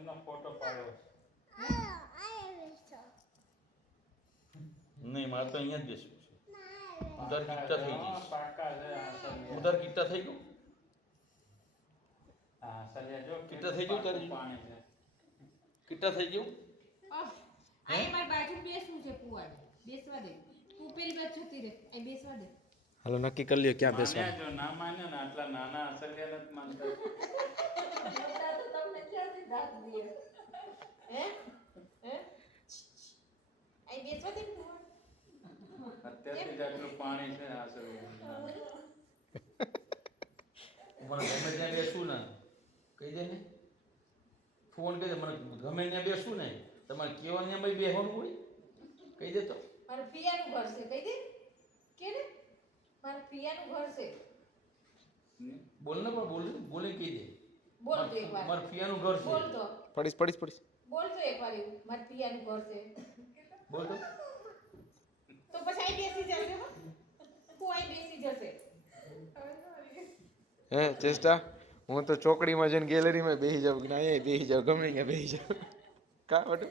એમનો ફોટો પાડ્યો નહીં મારે તો અહીંયા જ બેસવું છે ઉધાર કિટ્ટા થઈ જઈશ પાકા છે આસલિયા ઉધાર કિટ્ટા થઈ ગયું આસલિયા જો કિટ્ટા થઈ ગયું તારે પાણી છે કિટ્ટા થઈ ગયું આ માર બાજુ બેસવું છે પુવાને બેસવા દે તું પેલી બાજુ જતી રહે અહીં બેસવા દે હાલો નક્કી કરી લ્યો ક્યાં બેસવા માન્યા જો ના માન્યો ને આટલા નાના આસલિયા નથી માનતા તો તમને ક્યાંથી દાંત દે હે હે અહીં બેસવા દે પુવા અત્યારથી જ આટલું પાણી છે આસલિયા મને ગમે ત્યાં બેસવું ને કહી દે ને ફોન કહી દે મને ગમે ત્યાં બેસવું ને તમારે કેવા ત્યાં ભાઈ બેસવાનું હોય કહી દે તો મારે પિયાનું ઘર છે કહી દે કે ને મારે પિયાનું ઘર છે બોલ ને પણ બોલે કહી દે બોલ તો એકવાર મારા પિયાનું ઘર બોલ છે તો પડીશ બોલ તો એકવાર એવું મારે પિયાનું ઘર છે બોલ તો તો પછી અહીં બેસી જશે હો હું અહીં બેસી જશે હે ચેષ્ટા હું તો ચોકડીમાં જઈને ગેલેરીમાં બેસી જાઉં કે ના અહીંયા બેસી જાઉં ગમે ત્યાં બેસી જાઉં કા બટું